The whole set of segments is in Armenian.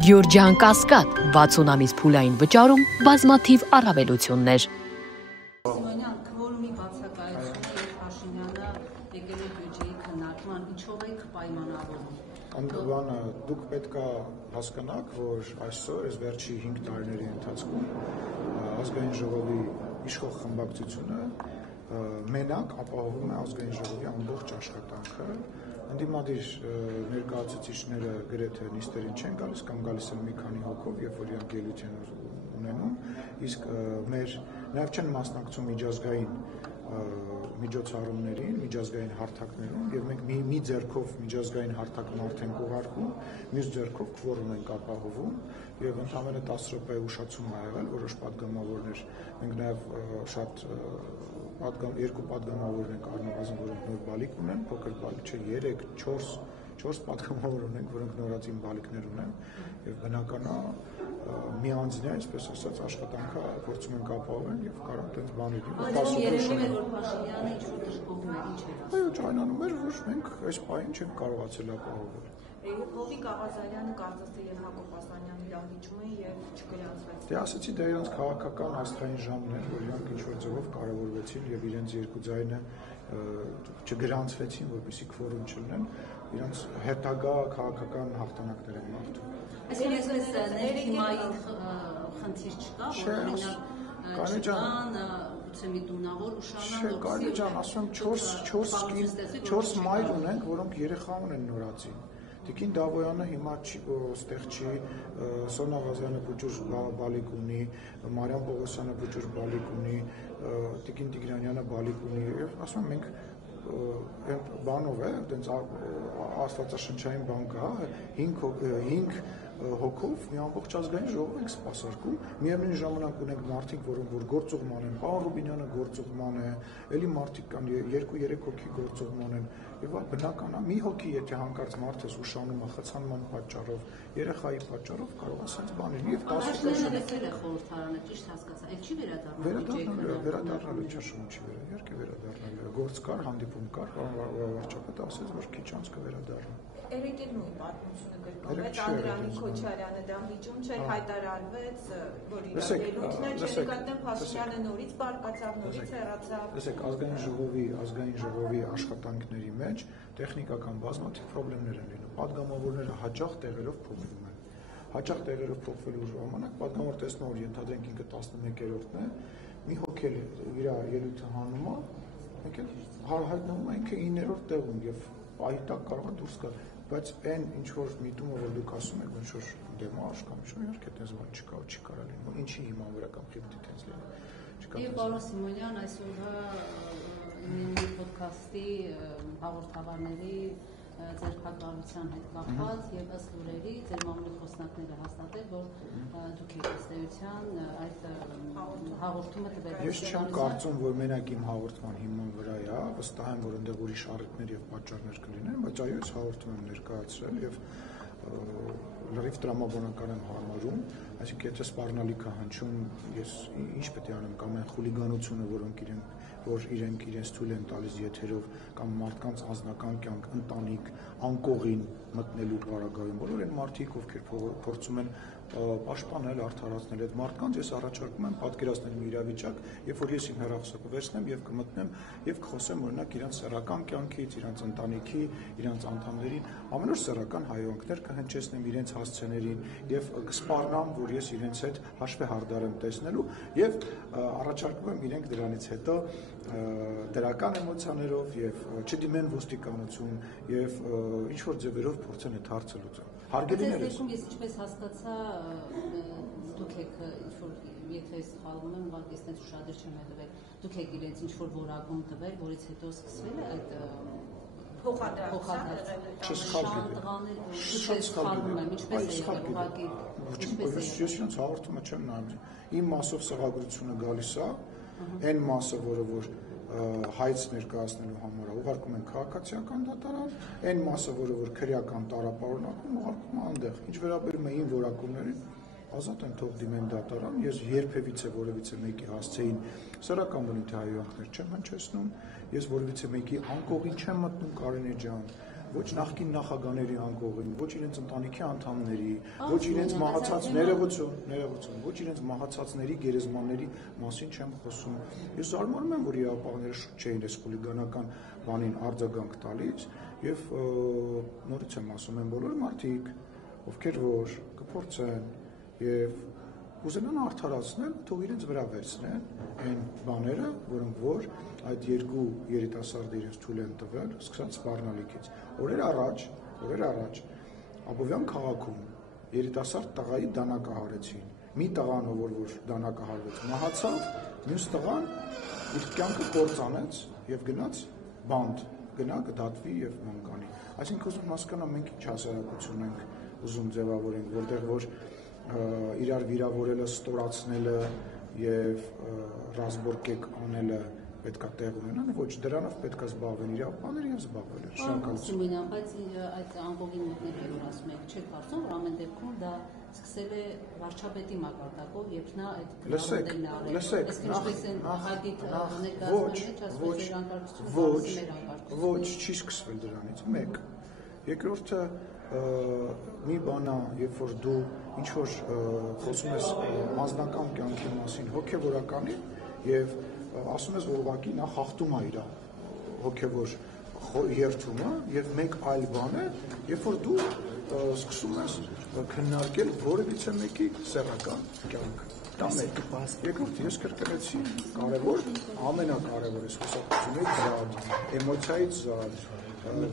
Գյորջյան Կասկադ 60 ամիս փուլային վճարում բազմաթիվ առավելություններ։ Սիմոնյան, քվորումի բացակայությունը եւ Փաշինյանը եկել է բյուջեի քննարկման, ինչով եք պայմանավորում։ Անդրվանը դուք պետք է հասկանաք, որ այսօր այս վերջի 5 տարիների ընթացքում ազգային ժողովի իշխող խմբակցությունը մենակ ապահովում է ազգային ժողովի ամբողջ աշխատանքը։ Ընդդիմադիր ներկայացուցիչները գրեթե նիստերին չեն գալիս կամ գալիս են մի քանի հոգով, երբ որ իրանք ելույթ են ունենում, իսկ նաև չեն մասնակցում միջազգային միջոցառումներին, միջազգային հարթակներում, եւ մենք մի ձեռքով միջազգային հարթակն արդեն կուղարկում, մյուս ձեռքով քվորում ենք ապահովում, եւ ընդամենը 10 րոպե ուշացում ա եղել որոշ պատգամավորներ, մենք նաև շատ երկու պատգամավոր ենք առնվազն, որոնք նոր բալիկ ունեն, փոքր բալիկ չէ, 3-4 պատգամավոր ունենք, որոնք նորածին բալիկներ ունեն, եւ բնական է մի անձնի, այսպես ասած, աշխատանքը փորձում ենք ապահովել եւ կարող տենց բաներ երևում է, որ Փաշինյանը ինչ-որ դժգոհում է, ինչ էր ասում։ Այո, ճանանում էր, որ մենք այս պահին չենք կարողացել ապահովել։ Հովիկ Աղազարյանը կարծես թե եւ Հակոբ Ասլանյանը դահլիճում են եւ չգրանցվեց։ Դե ասեցի, դա իրենց քաղաքական աստղային ժամն էր, որ իրանք ինչ-որ ձևով կարևորվեցին եւ իրենց երկու ձայնը չգրանցվեցին, որպեսզի քվորում չլինեն, իրենց հետագա քաղաքական հաղթանակներ են մաղթում։ Այսպես ներդիմային խնդիր չկա, որ գուցե մի տունավոր ուշանան։ Կարելի ջան, ասում 4 մայր ունենք, որոնք երեխա ունեն նորածին։ Տիկին Դավոյանը հիմա ստեղ չի, Սոնա Ղազարյանը փոքր բալիկ ունի, Մարիամ Պողոսյանը փոքր բալիկ ունի, Տիկին Տիգրանյանը բալիկ ունի, եւ ասում մենք այդ բանով է, այդպես աստվածաշնչային բան կա, 5 հոգով մի ամբողջ ազգային ժողով ենք սպասարկում, միևնույն ժամանակ ունենք մարդիկ, որ գործուղման են, պարոն Ռուբինյանը գործուղման է, էլի մարդիկ կան 2-3 հոգի գործուղման են, եւ բնական է, մի հոգի եթե հանկարծ մարդը ուշանում է խցանման պատճառով, երեխայի պատճառով կարող է ասած բաներ, եւ 10 եկել է խորհրդարանը, ճիշտ հասկացա, այդ չի վերադառնալու ճաշում չի իհարկե վերադառնալու, գործ կար, հանդիպում կար, վարչապետը ասաց, որ քիչ անց կվերադառնա։ Երեք էլ նույն պատմությունը գրկվեց, Անդրանիկ Քոչարյանը դահլիճում չէր, հայտարարվեց, որ իր ելույթն է, չնկատեմ Փաշինյանը նորից բարկացավ, նորից հեռացավ։ Տեսեք, ազգային ժողովի աշխատանքների մեջ տեխնիկական բազմաթիվ խնդիրներ են լինում։ Պատգամավորները հաճախ տեղերով փոխվում են։ Հաճախ տեղերով փոխվելու ժամանակ պատգամավոր տեսնում որ ենթադրենք ինքը 11-րդն է, մի հոգի իր ելույթը հանում է, մենք էլ հայտնվում ենք 9-րդ տեղում եւ պահի տակ կարող է դուրս գալ, բայց այն ինչ որ միտումը որ դուք ասում եք, ինչ որ դեմարշ կամ ինչ իհարկե այդպես բան չկա, չի կարա լինում, ինչի հիման վրա կամ քրիպտի տենց լինում։ Եվ պարոն Սիմոնյան, այսօրվա մի ոդքասթի հաղորդավարների ձերբակալության հետ կապված եւ ըստ լուրերի ձեր մամուլի խոսնակները հաստատել, որ դուք եք ըստ էության այդ հաղորդումը տվել։ Ես չեմ կարծում, որ մենակ իմ հաղորդման հիման վրա է, վստահ եմ, որ այնտեղ ուրիշ առիթներ եւ պատճառներ կլինեն, բայց այո, ես հաղորդում եմ ներկայացրել եւ լրիվ տրամաբանական եմ համարում, այսինքն եթե սպառնալիք է հնչում, ես ինչ պետք է անեմ կամ այն խուլիգանությունը, որ իրենք իրենց թույլ են տալիս եթերով կամ մարդկանց անձնական կյանք, ընտանիք, անկողին մտնելու պարագայում, բոլոր այն մարդիկ, ովքեր փորձում են պաշտպանել, արդարացնել այդ մարդկանց, ես առաջարկում եմ պատկերացնել մի իրավիճակ, երբ որ ես իմ հեռախոսը վերցնեմ եւ կմտնեմ եւ կխոսեմ օրինակ իրենց սեռական կյանքից, իրենց ընտանիքի, իրենց անդամներին, ամենուր սեռական հայհոյանքներ կհնչեցնեմ իրենց հասցեներին եւ կսպառնամ, որ ես իրենց հետ հաշվեհարդար եմ տեսնելու եւ առաջարկում եմ իրենք դրանից հետո դրական էմոցիաներով եւ չդիմեն ոստիկանություն եւ ինչ որ ձևերով փորձեն այդ հարցը լուծել։ Հարգելիներ ես ինչպես հասկացա, դուք եք ինչ որ եթե սխալվում եմ, ուղղակի այստեղ ուշադիր չեմ եղել, դուք եք իրենց ինչ որ որակում տվել, որից հետո սկսվել է այդ փոխադարձ Ես ինձ հաղորդումը չեմ նայում։ Իմ մասով սղագրությունը գալիս է, այն մասը, որը որ հայց ներկայացնելու համար ուղարկում են քաղաքացիական դատարան, այն մասը, որը որ քրեական տարապարունակում ուղարկում այնտեղ։ Ինչ վերաբերում է իմ որակումներին, ազատ են թող դիմեն դատարան, ես երբևիցե որևիցե մեկի հասցեին սեռական բնույթի հայհոյանքներ չեմ հնչեցնում, ես որևիցե մեկի անկողին չեմ մտնում Կարինե ջան, ոչ նախկին նախագաների անկողին, ոչ իրենց ընտանիքի անդամների, ոչ իրենց մահացած ներողություն, ոչ իրենց մահացածների գերեզմանների մասին չեմ խոսում։ Ես զարմանում եմ, որ իրավապահները շուտ չէին այս խուլիգանական բանին արձագանք տալիս, եւ նորից եմ ասում, են բոլոր մարդիկ, ովքեր որ կփորձեն եւ ուզենան արդարացնել, թող իրենց վրա վերցնեն այն բաները, որոնք որ այդ երկու երիտասարդը իրենց թույլ են տվել, սկսած սպառնալիքից։ Օրեր առաջ Աբովյան քաղաքում երիտասարդ տղայի դանակը հարեցին։ Մի տղան, որ դանակահարվեց, մահացավ, մյուս տղան իր կյանքը կործանեց եւ գնաց բանդ, կդատվի եւ մանկանի։ Այսինքն ուզում հասկանամ մենք ինչ հասարակություն ենք ուզում ձևավորենք, որտեղ որ իրար վիրավորելը, ստորացնելը եւ ռազմորկեք անելը պետքա տեղ ունենան, ոչ դրանով պետքա զբաղվեն իրավաբանները եւ զբաղվել են։ Շնորհակալություն։ Բայց այդ ամբողջի մոտները որ ասում եք, չեք կարծում, որ ամեն դեպքում դա սկսել է վարչապետի մակարդակով, երբ նա այդ գնահատելն է արել։ Այսինքն ինչպես են հայտի ներկայացնում, ոչ, չի սկսվել դրանից։ Մեկ։ Երկրորդը մի բան է, երբ որ դու ինչ որ խոսում ես անձնական կյանքի մասին, հոգեվորականի եւ ասում ես, որ ուղղակի նա խախտում է իր հոգեվոր երթումը եւ մեկ այլ բան է, երբ որ դու սկսում ես քննարկել որևիցե մեկի սեռական կյանքը։ Դա մեկ։ Երկրորդ, ես կրկնեցի, կարևոր, ամենակարևորը խոսակցությունից զատ, էմոցիայից զատ,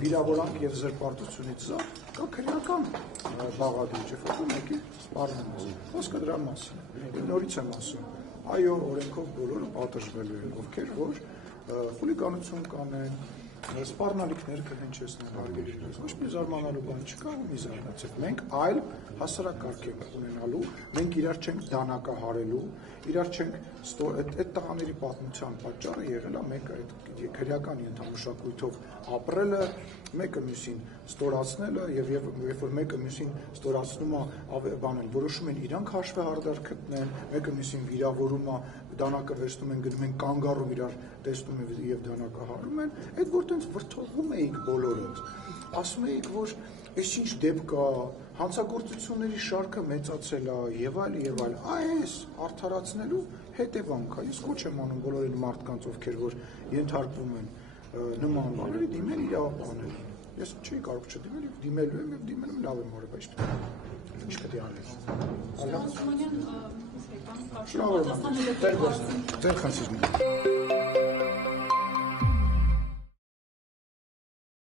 վիրավորանք եւ զրպարտությունից զատ, կա քրեական բաղադրիչ, երբ որ մեկի սպառնում ես։ Խոսքը դրա մասին է։ Նորից եմ ասում, այո, օրենքով բոլորը պատժվելու են, ովքեր որ խուլիգանություն կանեն, սպառնալիքներ կհնչեցնեն հարգելի։ Ոչ մի զարմանալու բան չկա, մի զարմացեք։ Մենք այլ հասարակարգ ենք ունենալու, մենք իրար չենք դանակահարելու, իրար չենք այդ տղաների պատմության պատճառը եղել է մենք այդ քրեական ենթամշակույթով ապրելը, մեկը մյուսին ստորացնելը եւ երբ որ մեկը մյուսին ստորացնում է բանել, որոշում են իրանք հաշվեհարդար գտնեն, մեկը մյուսին վիրավորում է, դանակը վերցնում են, գնում են կանգառում իրար տեսնում են եւ դանակահարում են, այդ որ տենց վրթողում էիք բոլորդ, ասում էիք, որ այս ինչ դեպք կա, հանցագործությունների շարքը մեծացել է եւ այլ, այս արդարացնելու հետևանք է։ Ես կոչ եմ անում բոլոր մարդկանց, ովքեր որ ենթարկվում են նման բաների, դիմել իրավաբաններին։ Ես չի կարող չդիմել, դիմելու եմ եւ դիմել եմ լավ եմ արել, բայց ինչ պետք է անել։ Սրանց Սիմոնյան, Շնորհակալ եմ։ Ձեր խնդիրն է։